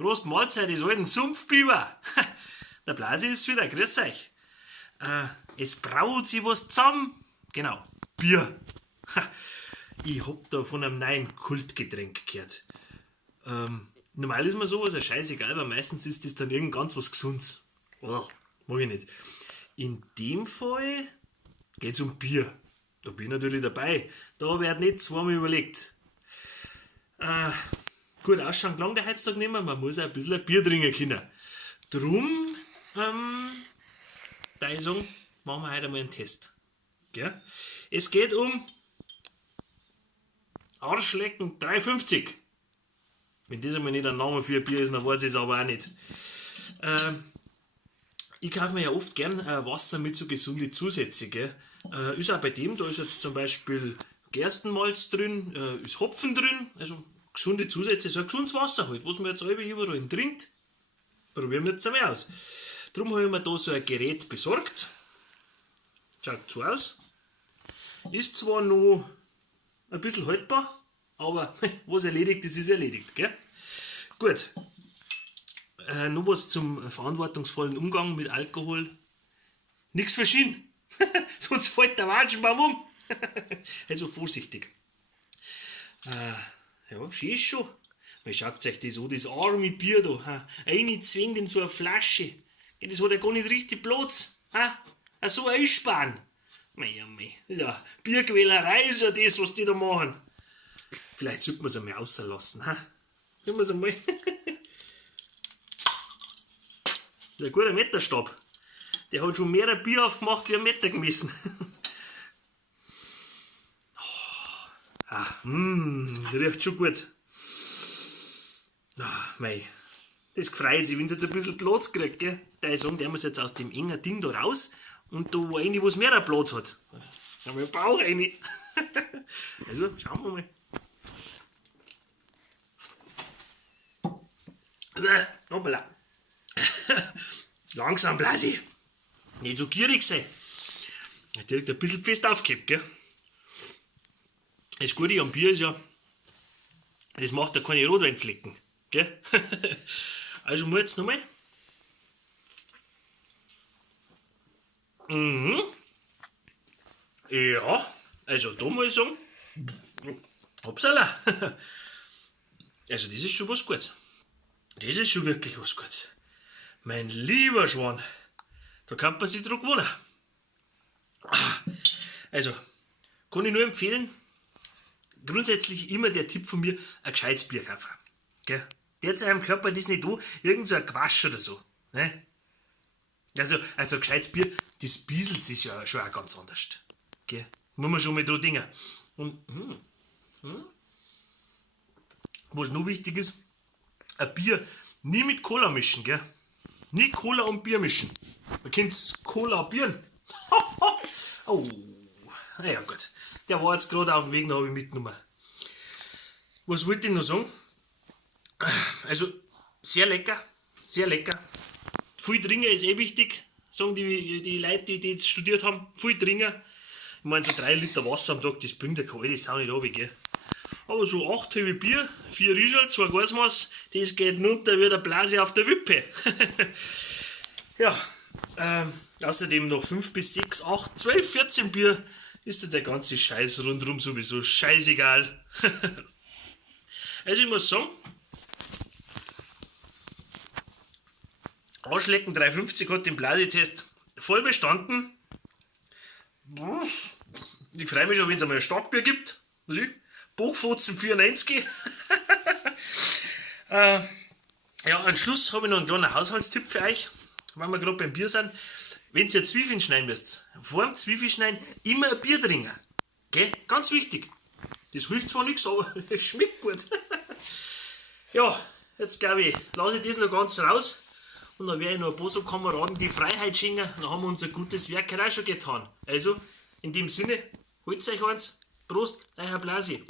Prost Mahlzeit des alten Sumpfbiber. Der Blasi ist wieder, grüß euch. Es braut sich was zusammen. Genau, Bier. Ich hab da von einem neuen Kultgetränk gehört. Normal ist mir sowas ja scheißegal, weil meistens ist das dann irgend ganz was Gesundes. Oh, mag ich nicht. In dem Fall geht es um Bier. Da bin ich natürlich dabei. Da wird nicht zweimal überlegt. Gut ausschauen gelang der heutzutage nicht mehr. Man muss auch ein bisschen ein Bier trinken können. Drum, da ich sagen, machen wir heute mal einen Test. Gell? Es geht um Arschlecken 350. Wenn das einmal nicht ein Name für ein Bier ist, dann weiß ich es aber auch nicht. Ich kaufe mir ja oft gern Wasser mit so gesunden Zusätzen. Gell? Ist auch bei dem, da ist jetzt zum Beispiel Gerstenmalz drin, ist Hopfen drin, also gesunde Zusätze, so ein gesundes Wasser halt, was man jetzt überall trinkt. Probieren wir jetzt einmal aus. Darum habe ich mir da so ein Gerät besorgt. Schaut so aus. Ist zwar noch ein bisschen haltbar, aber was erledigt ist, ist erledigt. Gell? Gut. Noch was zum verantwortungsvollen Umgang mit Alkohol. Nichts verschieden. Sonst fällt der Watschenbaum um. Also vorsichtig. Ja, schön ist schon. Man schaut euch das an, das arme Bier da. Reinzwingt in so eine Flasche. Ja, das hat ja gar nicht richtig Platz. So ein Einspann. Ja, Bierquälerei ist ja das, was die da machen. Vielleicht sollte man es einmal auslassen. Sollen wir es einmal. Der gute Meterstab. Der hat schon mehr Bier aufgemacht wie ein Meter gemessen. Das riecht schon gut. Das freut sich, wenn es jetzt ein bisschen Platz kriegt. Gell? Der sagen, der muss jetzt aus dem engen Ding da raus und da rein, wo es mehr Platz hat. Da haben wir Bauch rein. Also, schauen wir mal. Hoppala. Langsam, Blasi. Nicht so gierig sein. Direkt ein bisschen fest aufgehebt, gell? Das Gute am Bier ist ja, das macht ja keine Rotweinflecken, gell? Also mal jetzt nochmal. Ja, also da muss ich sagen, Hopsala. Also das ist schon was Gutes. Das ist schon wirklich was Gutes. Mein lieber Schwan, da kann man sich drauf gewohnen. Also, kann ich nur empfehlen, grundsätzlich immer der Tipp von mir, ein gescheites Bier kaufen. Gell? Der zu einem Körper das nicht an, irgend so ein Quatsch oder so. Ne? Also ein gescheites Bier, das bieselt sich ja schon auch ganz anders. Gell? Muss man schon mal da denken. Und, was noch wichtig ist, ein Bier nie mit Cola mischen, gell? Nie Cola und Bier mischen. Man kennt Cola und Bieren. Oh, naja gut. Der war jetzt gerade auf dem Weg, da habe ich mitgenommen. Was wollte ich noch sagen? Also, sehr lecker, sehr lecker. Viel trinken ist wichtig, sagen die Leute, die jetzt studiert haben. Viel trinken. Ich meine, so 3 Liter Wasser am Tag, das bringt der kalte Sau nicht runter, gell? Aber so 8 halbe Bier, 4 Riesel, 2 Gasmaß, das geht runter wie der Blase auf der Wippe. Ja, außerdem noch 5 bis 6, 8, 12, 14 Bier, ist dir der ganze Scheiß rundherum sowieso scheißegal. Also ich muss sagen, Arschlecken 350 hat den Blasetest voll bestanden. Ich freue mich schon, wenn es einmal ein Starkbier gibt. Bogfotzen 94. Ja, am Schluss habe ich noch einen kleinen Haushaltstipp für euch, weil wir gerade beim Bier sind. Wenn ihr Zwiebeln schneiden müsst, vor dem Zwiebelschneiden immer ein Bier trinken. Gell? Ganz wichtig. Das hilft zwar nichts, aber es schmeckt gut. Ja, jetzt glaube ich, lasse ich das noch ganz raus. Und dann werde ich noch ein paar so Kameraden die Freiheit schenken. Dann haben wir unser gutes Werk auch schon getan. Also, in dem Sinne, holt euch eins. Prost, euer Blasi.